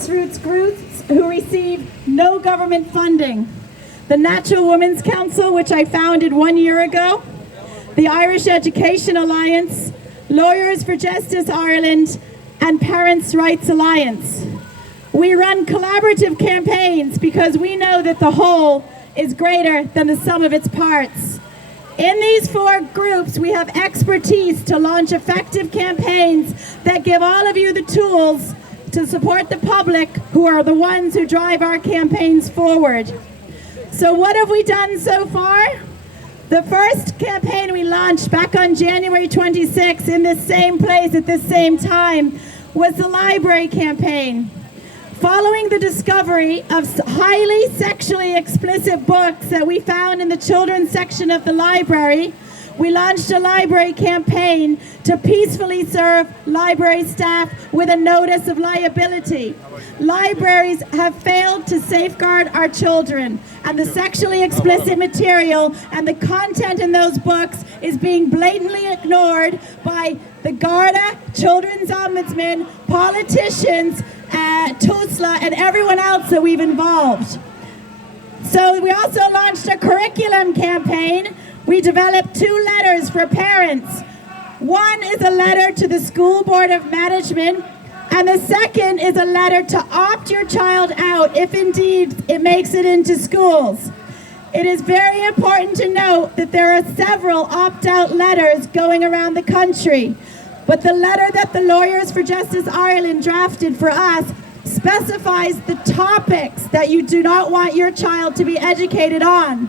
grassroots groups who receive no government funding. The Natural Women's Council, which I founded 1 year ago, the Irish Education Alliance, Lawyers for Justice Ireland, and Parents' Rights Alliance. We run collaborative campaigns because we know that the whole is greater than the sum of its parts. In these 4 groups, we have expertise to launch effective campaigns that give all of you the tools to support the public, who are the ones who drive our campaigns forward. So what have we done so far? The first campaign we launched back on January 26th in this same place at this same time was the library campaign. Following the discovery of highly sexually explicit books that we found in the children's section of the library, we launched a library campaign to peacefully serve library staff with a notice of liability. Libraries have failed to safeguard our children, and the sexually explicit material and the content in those books is being blatantly ignored by the Garda, Children's Ombudsman, politicians, TUSLA, and everyone else that we've involved. So we also launched a curriculum campaign. We developed 2 letters for parents. One is a letter to the School Board of Management, and the second is a letter to opt your child out if indeed it makes it into schools. It is very important to note that there are several opt-out letters going around the country, but the letter that the Lawyers for Justice Ireland drafted for us specifies the topics that you do not want your child to be educated on.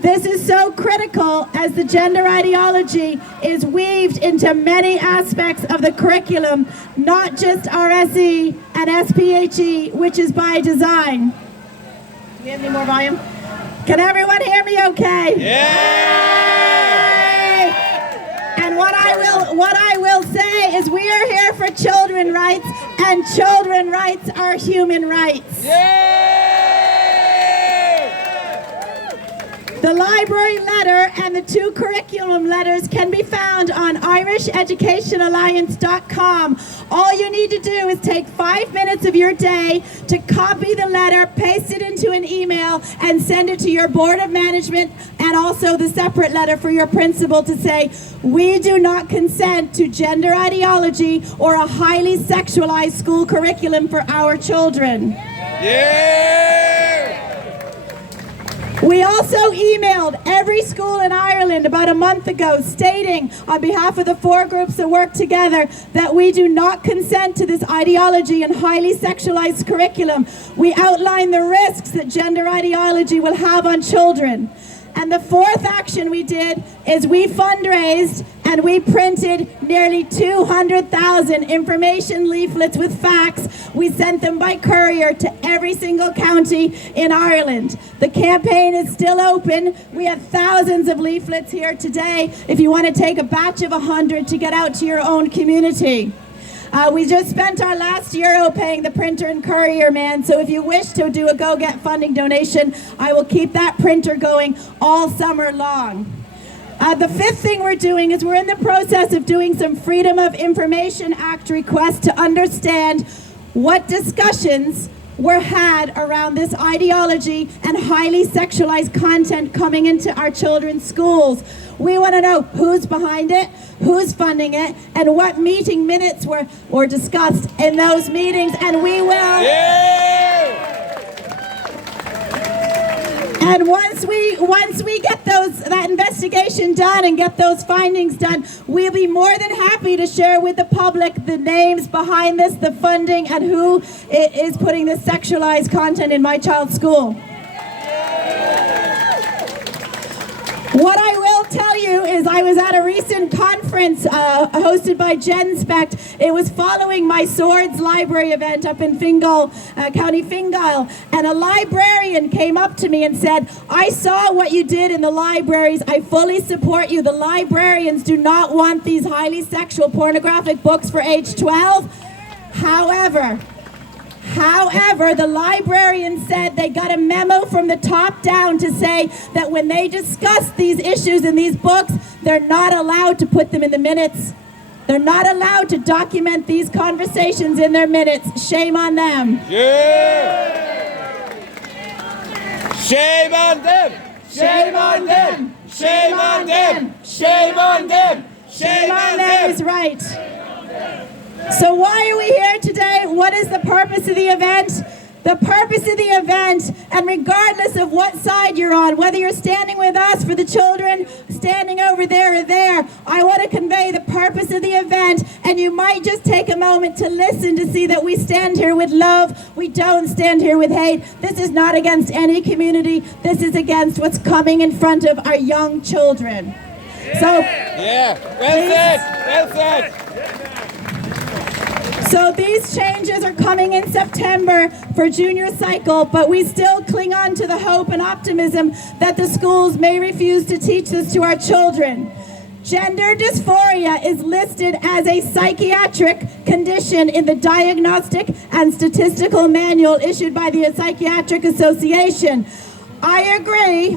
This is so critical as the gender ideology is weaved into many aspects of the curriculum, not just RSE and SPHE, which is by design. Do we have any more volume? Can everyone hear me okay? Yay! And what I will say is we are here for children's rights, and children's rights are human rights. The library letter and the 2 curriculum letters can be found on IrishEducationAlliance.com. All you need to do is take 5 minutes of your day to copy the letter, paste it into an email, and send it to your Board of Management, and also the separate letter for your principal to say, we do not consent to gender ideology or a highly sexualized school curriculum for our children. Yeah! We also emailed every school in Ireland about a month ago stating on behalf of the 4 groups that work together that we do not consent to this ideology and highly sexualized curriculum. We outline the risks that gender ideology will have on children. And the 4th action we did is we fundraised and we printed nearly 200,000 information leaflets with facts. We sent them by courier to every single county in Ireland. The campaign is still open. We have thousands of leaflets here today if you want to take a batch of 100 to get out to your own community. We just spent our last euro paying the printer and courier man, so if you wish to do a Go Get funding donation, I will keep that printer going all summer long. The 5th thing we're doing is we're in the process of doing some Freedom of Information Act requests to understand what discussions were had around this ideology and highly sexualized content coming into our children's schools. We want to know who's behind it, who's funding it, and what meeting minutes were discussed in those meetings, and we will... Yeah! And once we get that investigation done and get those findings done, we'll be more than happy to share with the public the names behind this, the funding, and who is putting this sexualized content in my child's school. What I will tell you is I was at a recent conference hosted by GenSpect. It was following my Swords Library event up in Fingal, County Fingal, and a librarian came up to me and said, I saw what you did in the libraries. I fully support you. The librarians do not want these highly sexual pornographic books for age 12. However, the librarian said they got a memo from the top down to say that when they discuss these issues in these books, they're not allowed to put them in the minutes They're not allowed to document these conversations in their minutes. Shame on them. Yeah! Shame on them! Shame on them! Shame on them! Shame on them! Shame on them is right. So why are we here today? What is the purpose of the event? The purpose of the event, and regardless of what side you're on, whether you're standing with us for the children, standing over there or there, I want to convey the purpose of the event, and you might just take a moment to listen to see that we stand here with love. We don't stand here with hate. This is not against any community. This is against what's coming in front of our young children. So, yeah, well said. So these changes are coming in September for junior cycle, but we still cling on to the hope and optimism that the schools may refuse to teach this to our children. Gender dysphoria is listed as a psychiatric condition in the Diagnostic and Statistical Manual issued by the Psychiatric Association. I agree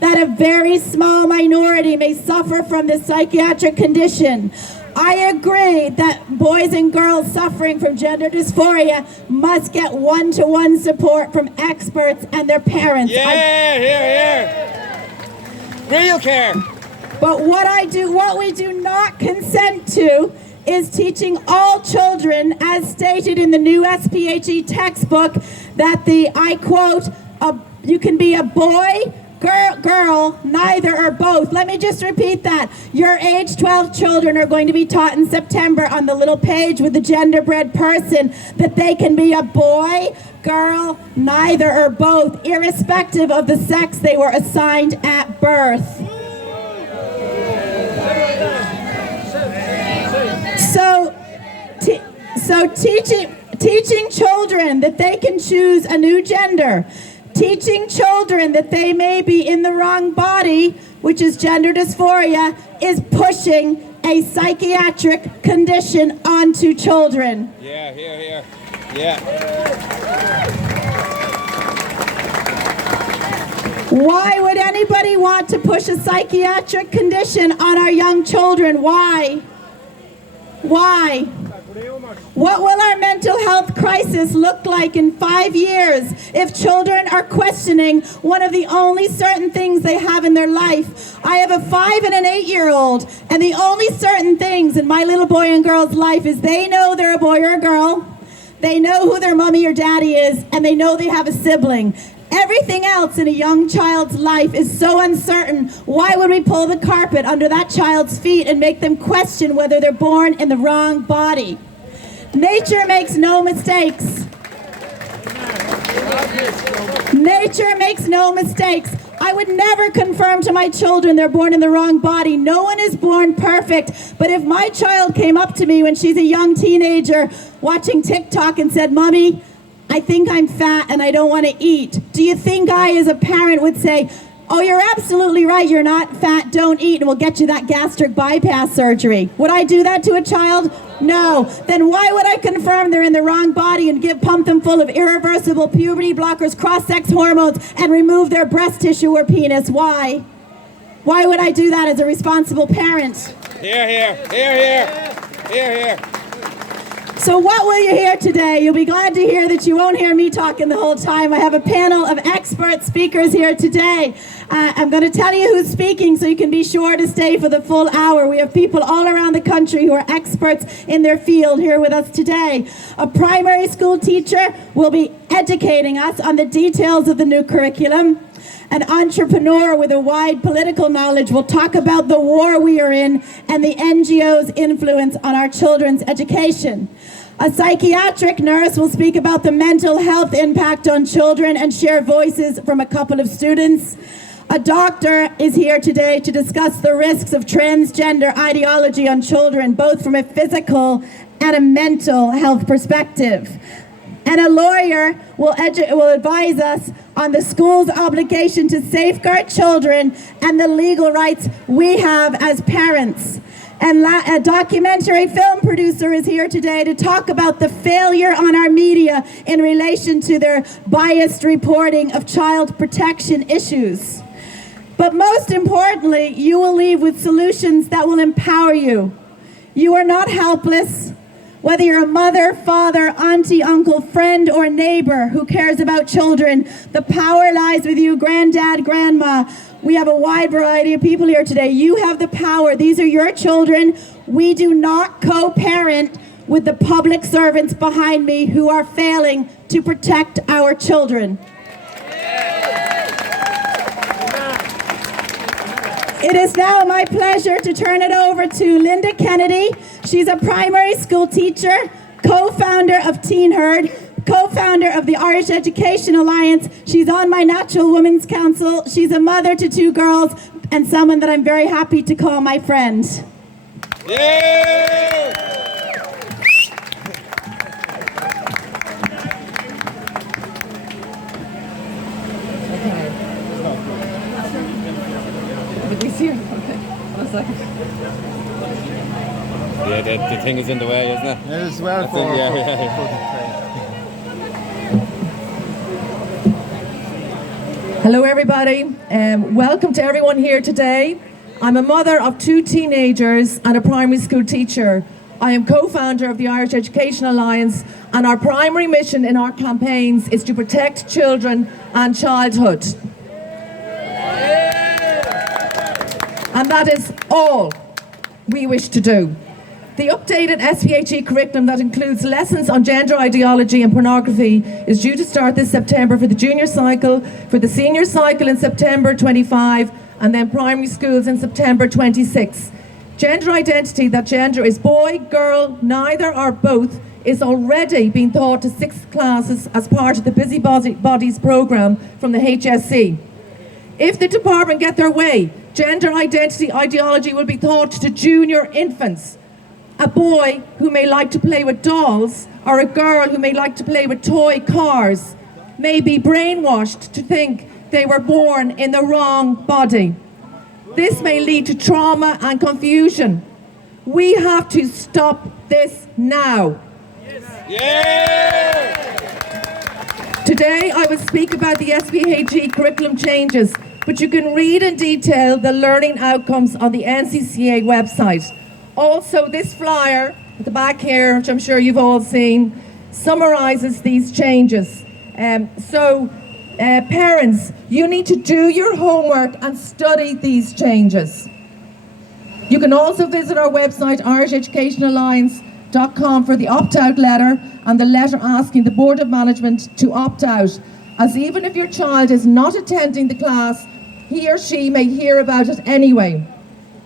that a very small minority may suffer from this psychiatric condition. I agree that boys and girls suffering from gender dysphoria must get one-to-one support from experts and their parents. Yeah, here. Real care. But what we do not consent to is teaching all children, as stated in the new SPHE textbook, that I quote, you can be a boy, girl, neither or both. Let me just repeat that. Your age 12 children are going to be taught in September on the little page with the genderbread person that they can be a boy, girl, neither or both, irrespective of the sex they were assigned at birth. So teaching children that they can choose a new gender, teaching children that they may be in the wrong body, which is gender dysphoria, is pushing a psychiatric condition onto children. Yeah, here. Yeah. Why would anybody want to push a psychiatric condition on our young children? Why? What will our mental health crisis look like in 5 years if children are questioning one of the only certain things they have in their life? I have a 5 and an 8-year-old, and the only certain things in my little boy and girl's life is they know they're a boy or a girl, they know who their mommy or daddy is, and they know they have a sibling. Everything else in a young child's life is so uncertain. Why would we pull the carpet under that child's feet and make them question whether they're born in the wrong body? Nature makes no mistakes. Nature makes no mistakes. I would never confirm to my children they're born in the wrong body. No one is born perfect. But if my child came up to me when she's a young teenager watching TikTok and said, "Mommy, I think I'm fat and I don't want to eat," do you think I as a parent would say, "Oh, you're absolutely right, you're not fat, don't eat, and we'll get you that gastric bypass surgery"? Would I do that to a child? No. Then why would I confirm they're in the wrong body and pump them full of irreversible puberty blockers, cross-sex hormones, and remove their breast tissue or penis? Why? Why would I do that as a responsible parent? Here. So what will you hear today? You'll be glad to hear that you won't hear me talking the whole time. I have a panel of expert speakers here today. I'm going to tell you who's speaking so you can be sure to stay for the full hour. We have people all around the country who are experts in their field here with us today. A primary school teacher will be educating us on the details of the new curriculum. An entrepreneur with a wide political knowledge will talk about the war we are in and the NGO's influence on our children's education. A psychiatric nurse will speak about the mental health impact on children and share voices from a couple of students. A doctor is here today to discuss the risks of transgender ideology on children, both from a physical and a mental health perspective. And a lawyer will advise us on the school's obligation to safeguard children and the legal rights we have as parents. And a documentary film producer is here today to talk about the failure on our media in relation to their biased reporting of child protection issues. But most importantly, you will leave with solutions that will empower you. You are not helpless. Whether you're a mother, father, auntie, uncle, friend, or neighbor who cares about children, the power lies with you, granddad, grandma. We have a wide variety of people here today. You have the power. These are your children. We do not co-parent with the public servants behind me who are failing to protect our children. It is now my pleasure to turn it over to Lynda Kennedy. She's a primary school teacher, co-founder of Teen Herd, co-founder of the Irish Education Alliance. She's on my Natural Women's Council. She's a mother to 2 girls and someone that I'm very happy to call my friend. Yeah! Yeah, the thing is in the way, isn't it? It is well for Hello everybody, welcome to everyone here today. I'm a mother of 2 teenagers and a primary school teacher. I am co-founder of the Irish Education Alliance, and our primary mission in our campaigns is to protect children and childhood. And that is all we wish to do. The updated SPHE curriculum that includes lessons on gender ideology and pornography is due to start this September for the junior cycle, for the senior cycle in September 25, and then primary schools in September 26. Gender identity, that gender is boy, girl, neither or both, is already being taught to 6th classes as part of the Busy Bodies programme from the HSC. If the department get their way, gender identity ideology will be taught to junior infants. A boy who may like to play with dolls, or a girl who may like to play with toy cars, may be brainwashed to think they were born in the wrong body. This may lead to trauma and confusion. We have to stop this now. Yeah! Today I will speak about the SPHE curriculum changes, but you can read in detail the learning outcomes on the NCCA website. Also, this flyer at the back here, which I'm sure you've all seen, summarises these changes. Parents, you need to do your homework and study these changes. You can also visit our website, irisheducationalliance.com, for the opt-out letter and the letter asking the Board of Management to opt out, as even if your child is not attending the class, he or she may hear about it anyway.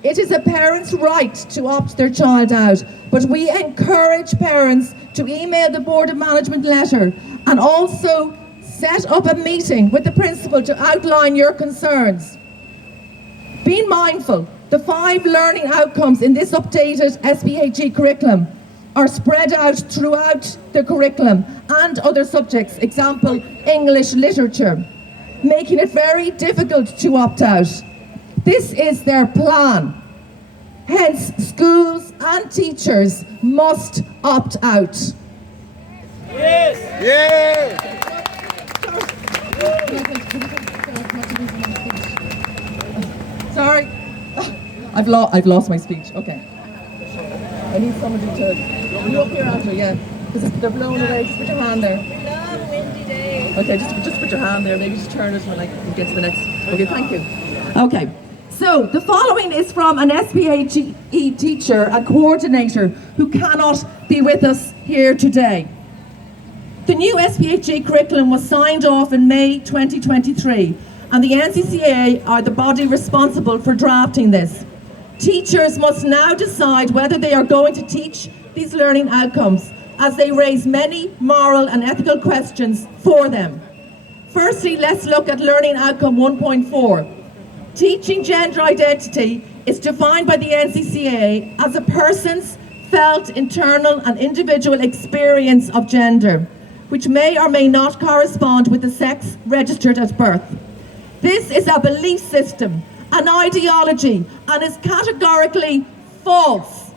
It is a parent's right to opt their child out, but we encourage parents to email the Board of Management letter and also set up a meeting with the principal to outline your concerns. Being mindful, the 5 learning outcomes in this updated SPHE curriculum are spread out throughout the curriculum and other subjects, example, English literature, making it very difficult to opt out. This is their plan. Hence, schools and teachers must opt out. Yes! Yeah! Sorry, I've lost my speech. Okay. I need somebody to you up here, Andrew. Yeah, because they're blown away. Just put your hand there. Long, windy day. Okay, just put your hand there. Maybe just turn it when I get to the next. Okay, thank you. Okay. So, the following is from an SPHE teacher and coordinator who cannot be with us here today. The new SPHE curriculum was signed off in May 2023, and the NCCA are the body responsible for drafting this. Teachers must now decide whether they are going to teach these learning outcomes, as they raise many moral and ethical questions for them. Firstly, let's look at learning outcome 1.4. Teaching gender identity is defined by the NCCA as a person's felt internal and individual experience of gender, which may or may not correspond with the sex registered at birth. This is a belief system, an ideology, and is categorically false.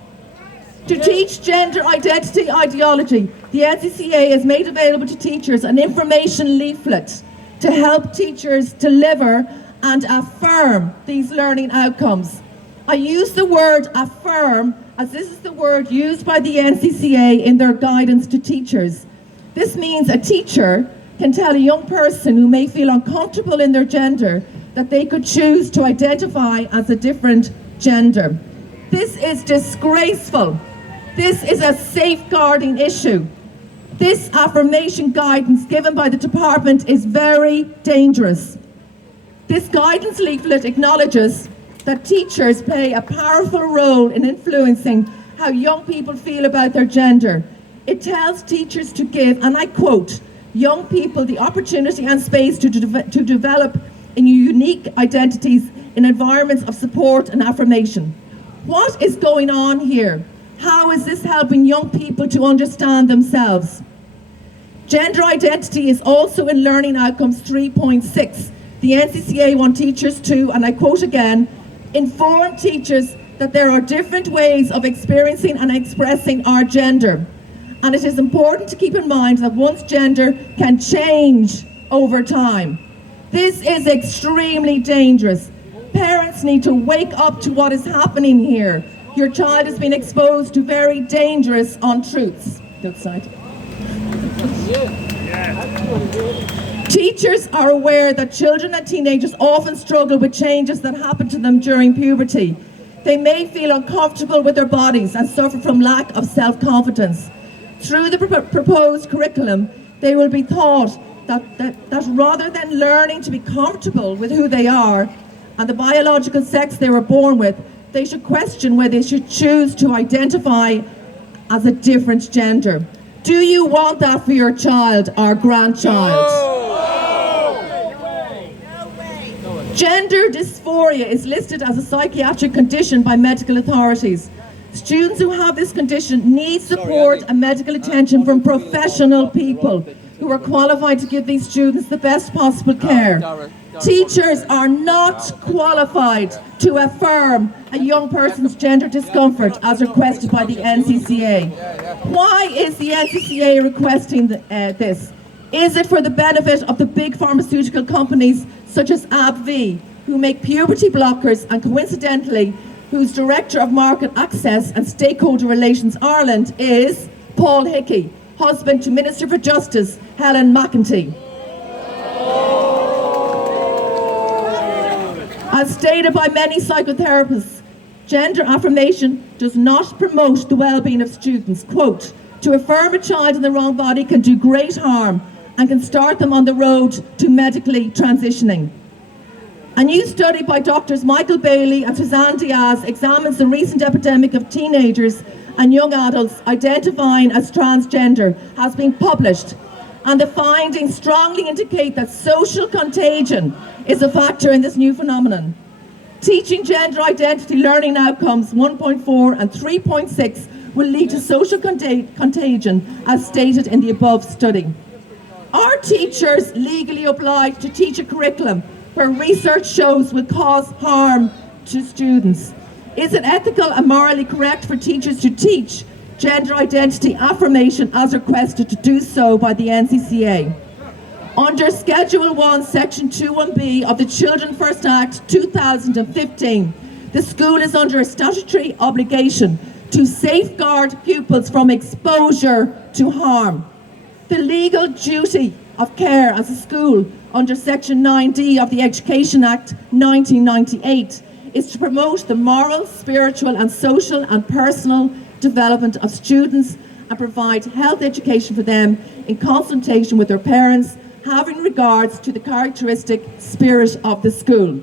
To teach gender identity ideology, the NCCA has made available to teachers an information leaflet to help teachers deliver and affirm these learning outcomes. I use the word affirm as this is the word used by the NCCA in their guidance to teachers. This means a teacher can tell a young person who may feel uncomfortable in their gender that they could choose to identify as a different gender. This is disgraceful. This is a safeguarding issue. This affirmation guidance given by the department is very dangerous. This guidance leaflet acknowledges that teachers play a powerful role in influencing how young people feel about their gender. It tells teachers to give, and I quote, young people the opportunity and space to develop in unique identities in environments of support and affirmation. What is going on here? How is this helping young people to understand themselves? Gender identity is also in Learning Outcomes 3.6. The NCCA want teachers to, and I quote again, inform teachers that there are different ways of experiencing and expressing our gender. And it is important to keep in mind that one's gender can change over time. This is extremely dangerous. Parents need to wake up to what is happening here. Your child has been exposed to very dangerous untruths. Outside. Teachers are aware that children and teenagers often struggle with changes that happen to them during puberty. They may feel uncomfortable with their bodies and suffer from lack of self-confidence. Through the proposed curriculum, they will be taught that rather than learning to be comfortable with who they are and the biological sex they were born with, they should question whether they should choose to identify as a different gender. Do you want that for your child or grandchild? No. Gender dysphoria is listed as a psychiatric condition by medical authorities. Students who have this condition need support and medical attention from professional people who are qualified to give these students the best possible care. Teachers are not qualified to affirm a young person's gender discomfort as requested by the NCCA. Why is the NCCA requesting this? Is it for the benefit of the big pharmaceutical companies such as AbbVie, who make puberty blockers, and coincidentally, whose Director of Market Access and Stakeholder Relations Ireland is Paul Hickey, husband to Minister for Justice Helen McEntee? As stated by many psychotherapists, gender affirmation does not promote the well-being of students. Quote, to affirm a child in the wrong body can do great harm and can start them on the road to medically transitioning. A new study by doctors Michael Bailey and Suzanne Diaz examines the recent epidemic of teenagers and young adults identifying as transgender has been published, and the findings strongly indicate that social contagion is a factor in this new phenomenon. Teaching gender identity learning outcomes 1.4 and 3.6 will lead to social contagion as stated in the above study. Are teachers legally obliged to teach a curriculum where research shows will cause harm to students? Is it ethical and morally correct for teachers to teach gender identity affirmation as requested to do so by the NCCA? Under Schedule 1, Section 21B of the Children First Act 2015, the school is under a statutory obligation to safeguard pupils from exposure to harm. The legal duty of care as a school under Section 9D of the Education Act 1998 is to promote the moral, spiritual and social and personal development of students and provide health education for them in consultation with their parents, having regards to the characteristic spirit of the school.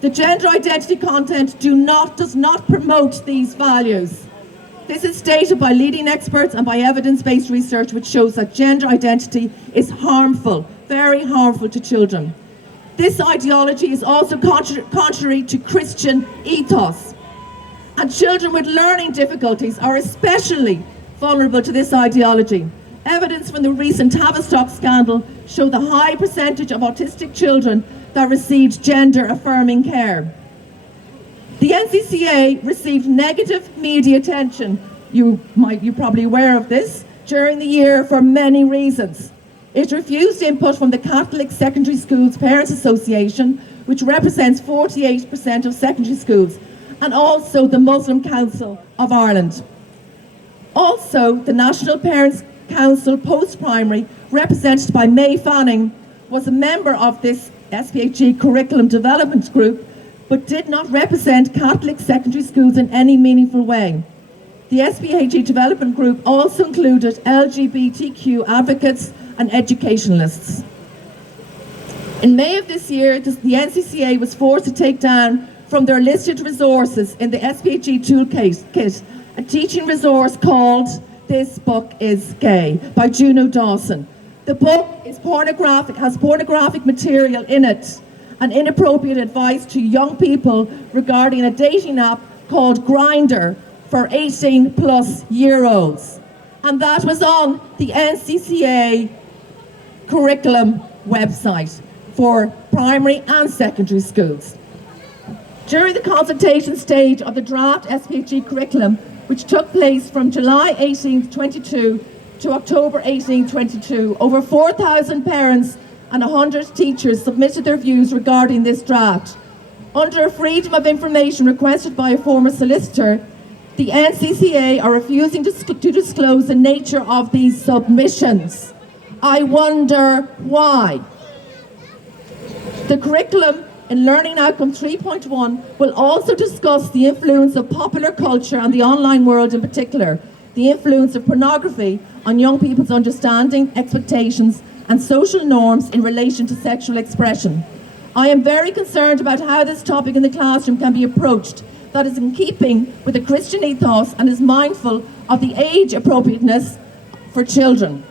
The gender identity content does not promote these values. This is stated by leading experts and by evidence-based research which shows that gender identity is harmful, very harmful to children. This ideology is also contrary to Christian ethos, and children with learning difficulties are especially vulnerable to this ideology. Evidence from the recent Tavistock scandal show the high percentage of autistic children that received gender-affirming care. The NCCA received negative media attention, you're probably aware of this, during the year for many reasons. It refused input from the Catholic Secondary Schools Parents Association, which represents 48% of secondary schools, and also the Muslim Council of Ireland. Also, the National Parents Council Post-Primary, represented by May Fanning, was a member of this SPHE Curriculum Development Group, but did not represent Catholic secondary schools in any meaningful way. The SPHE Development Group also included LGBTQ advocates and educationalists. In May of this year, the NCCA was forced to take down from their listed resources in the SPHE Toolkit a teaching resource called This Book is Gay by Juno Dawson. The book is pornographic, has pornographic material in it and inappropriate advice to young people regarding a dating app called Grindr for 18 plus year olds. And that was on the NCCA curriculum website for primary and secondary schools. During the consultation stage of the draft SPHE curriculum, which took place from July 1822 to October 1822, over 4,000 parents and 100 teachers submitted their views regarding this draft. Under a freedom of information requested by a former solicitor, the NCCA are refusing to disclose the nature of these submissions. I wonder why. The curriculum in Learning Outcome 3.1 will also discuss the influence of popular culture and the online world in particular, the influence of pornography on young people's understanding, expectations and social norms in relation to sexual expression. I am very concerned about how this topic in the classroom can be approached that is in keeping with the Christian ethos and is mindful of the age appropriateness for children.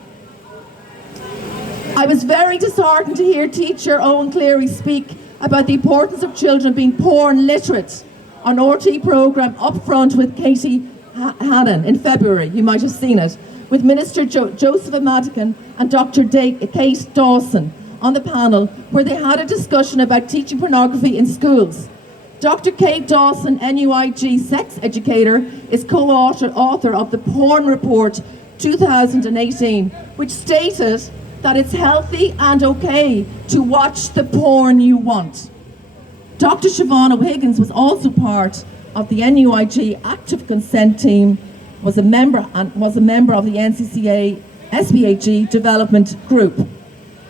I was very disheartened to hear teacher Owen Cleary speak about the importance of children being porn literate on RT programme Upfront with Katie Hannon in February. You might have seen it, with Minister Joseph Madigan and Dr. Kate Dawson on the panel, where they had a discussion about teaching pornography in schools. Dr. Kate Dawson, NUIG sex educator, is co-author of the Porn Report 2018, which stated that it's healthy and okay to watch the porn you want. Dr. Siobhan O'Higgins was also part of the NUIG active consent team, was a member of the NCCA SPHE development group.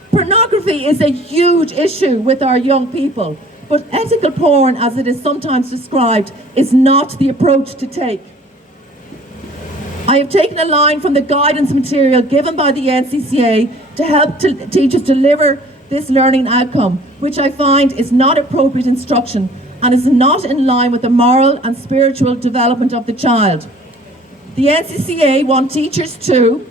Pornography is a huge issue with our young people, but ethical porn, as it is sometimes described, is not the approach to take. I have taken a line from the guidance material given by the NCCA to help teachers deliver this learning outcome, which I find is not appropriate instruction and is not in line with the moral and spiritual development of the child. The NCCA want teachers to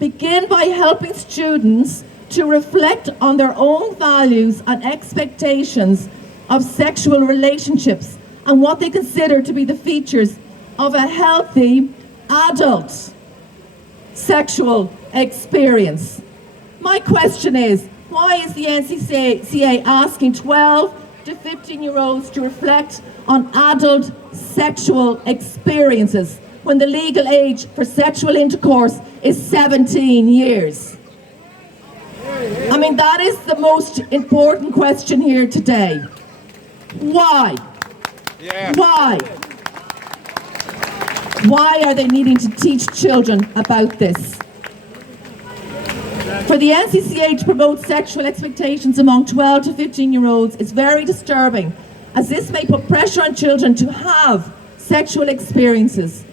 begin by helping students to reflect on their own values and expectations of sexual relationships and what they consider to be the features of a healthy adult sexual experience. My question is, why is the NCCA asking 12 to 15-year-olds to reflect on adult sexual experiences when the legal age for sexual intercourse is 17 years? I mean, that is the most important question here today. Why? Yeah. Why? Why are they needing to teach children about this? For the NCCA to promote sexual expectations among 12 to 15-year-olds is very disturbing, as this may put pressure on children to have sexual experiences.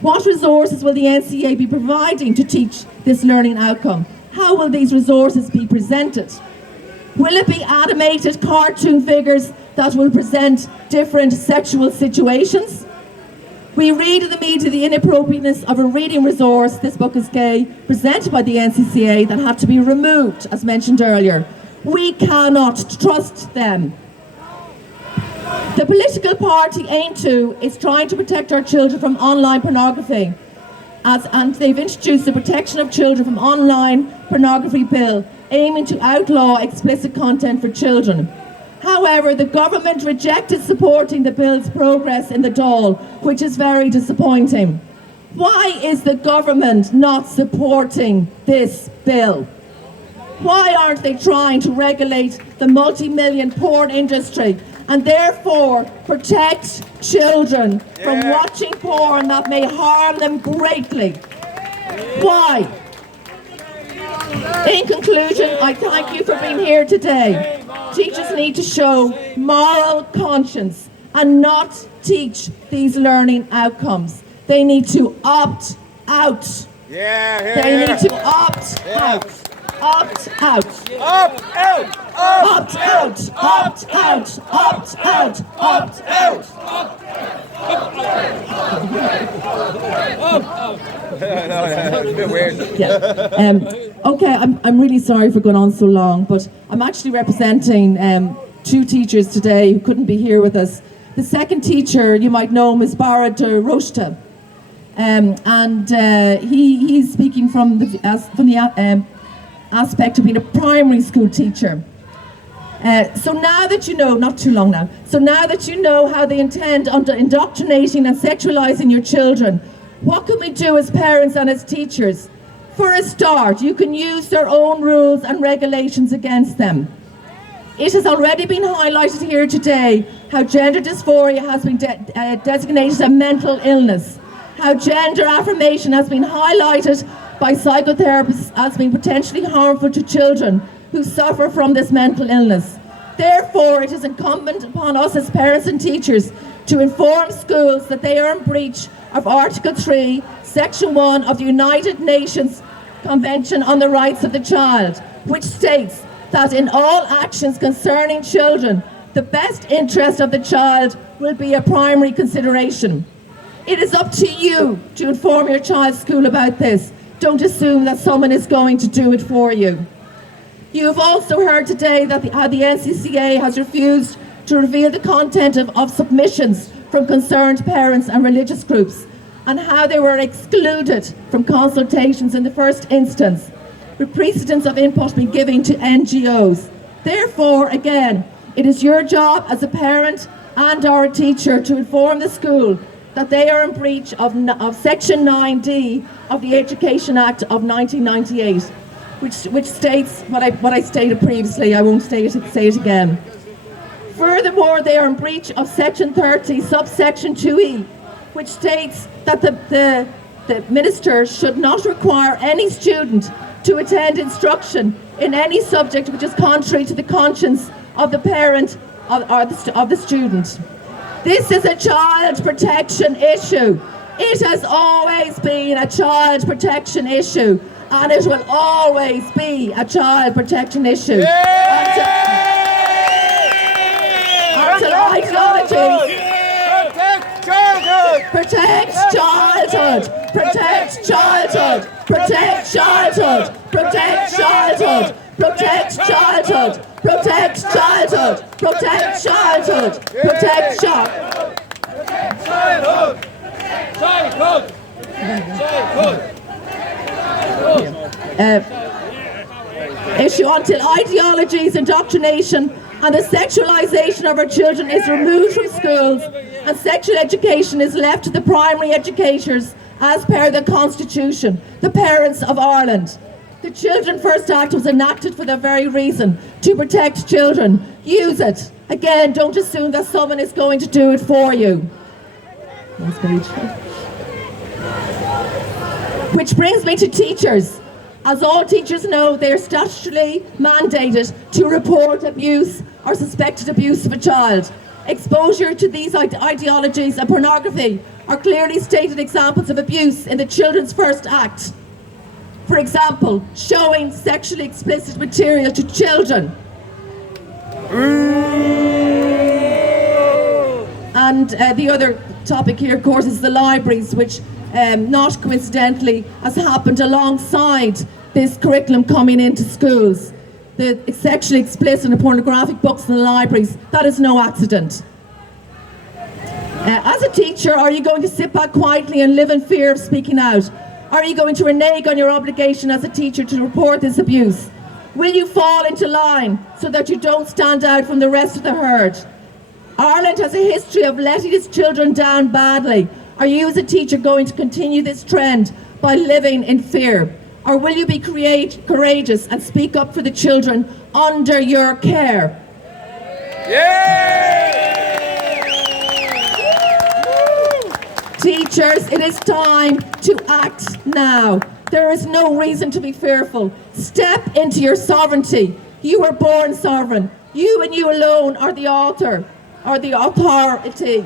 What resources will the NCCA be providing to teach this learning outcome? How will these resources be presented? Will it be animated cartoon figures that will present different sexual situations? We read in the media the inappropriateness of a reading resource, This Book is Gay, presented by the NCCA, that had to be removed, as mentioned earlier. We cannot trust them. The political party Ain2 is trying to protect our children from online pornography, and they've introduced the Protection of Children from Online Pornography Bill, aiming to outlaw explicit content for children. However, the government rejected supporting the bill's progress in the Dáil, which is very disappointing. Why is the government not supporting this bill? Why aren't they trying to regulate the multi-million porn industry and therefore protect children from watching porn that may harm them greatly. Why? In conclusion, I thank you for being here today. Teachers need to show moral conscience and not teach these learning outcomes. They need to opt out. They need to opt out. Opt out. Opt out. Opt out. Opt out. Opt out. Opt out. It's a bit weird. Yeah. Okay, I'm really sorry for going on so long, but I'm actually representing two teachers today who couldn't be here with us. The second teacher, you might know him, is Barad Roshta. He's speaking from the aspect of being a primary school teacher. So now that you know, not too long now, so now that you know how they intend on indoctrinating and sexualizing your children, what can we do as parents and as teachers? For a start, you can use their own rules and regulations against them. It has already been highlighted here today how gender dysphoria has been designated a mental illness, how gender affirmation has been highlighted by psychotherapists as being potentially harmful to children who suffer from this mental illness. Therefore, it is incumbent upon us as parents and teachers to inform schools that they are in breach of Article 3, Section 1 of the United Nations Convention on the Rights of the Child, which states that in all actions concerning children, the best interest of the child will be a primary consideration. It is up to you to inform your child's school about this. Don't assume that someone is going to do it for you. You have also heard today that how the NCCA has refused to reveal the content of submissions from concerned parents and religious groups, and how they were excluded from consultations in the first instance, with precedence of input being given to NGOs. Therefore, again, it is your job as a parent and or a teacher to inform the school that they are in breach of Section 9D of the Education Act of 1998, which states what I stated previously. I won't say it again. Furthermore, they are in breach of Section 30, subsection 2E, which states that the minister should not require any student to attend instruction in any subject which is contrary to the conscience of the parent of the student. This is a child protection issue. It has always been a child protection issue, and it will always be a child protection issue. Until ideologies protect childhood, protect childhood, protect childhood, protect childhood, protect childhood, protect childhood, protect childhood, protect childhood, childhood, issue until ideologies, indoctrination and the sexualization of our children is removed from schools and sexual education is left to the primary educators as per the Constitution, the parents of Ireland. The Children First Act was enacted for that very reason, to protect children. Use it. Again, don't assume that someone is going to do it for you. Which brings me to teachers. As all teachers know, they are statutorily mandated to report abuse or suspected abuse of a child. Exposure to these ideologies and pornography are clearly stated examples of abuse in the Children's First Act. For example, showing sexually explicit material to children. And the other topic here, of course, is the libraries, which not coincidentally has happened alongside this curriculum coming into schools. The sexually explicit and pornographic books in the libraries, that is no accident. As a teacher, are you going to sit back quietly and live in fear of speaking out? Are you going to renege on your obligation as a teacher to report this abuse? Will you fall into line so that you don't stand out from the rest of the herd? Ireland has a history of letting its children down badly. Are you as a teacher going to continue this trend by living in fear? Or will you be courageous and speak up for the children under your care? Yeah! Teachers, it is time to act now. There is no reason to be fearful. Step into your sovereignty. You were born sovereign. You and you alone are the author, or the authority.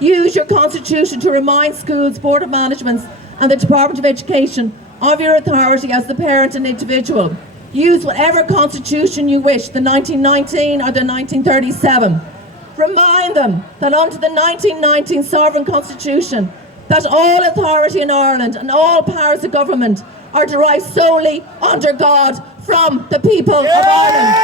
Use your constitution to remind schools, board of managements and the Department of Education of your authority as the parent and individual. Use whatever constitution you wish, the 1919 or the 1937. Remind them that under the 1919 sovereign constitution, that all authority in Ireland and all powers of government are derived solely under God from the people of Ireland.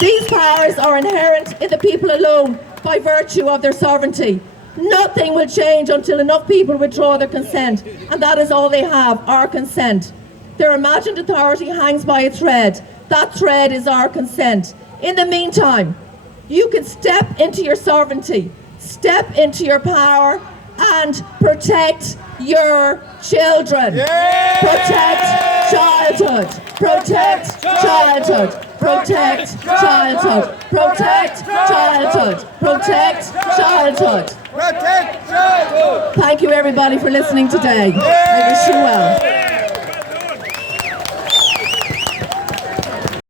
These powers are inherent in the people alone by virtue of their sovereignty. Nothing will change until enough people withdraw their consent, and that is all they have, our consent. Their imagined authority hangs by a thread. That thread is our consent. In the meantime, you can step into your sovereignty, step into your power, and protect your children. Protect childhood. Protect childhood. Protect childhood. Protect childhood. Protect childhood. Protect childhood. Thank you everybody for listening today. I wish you well.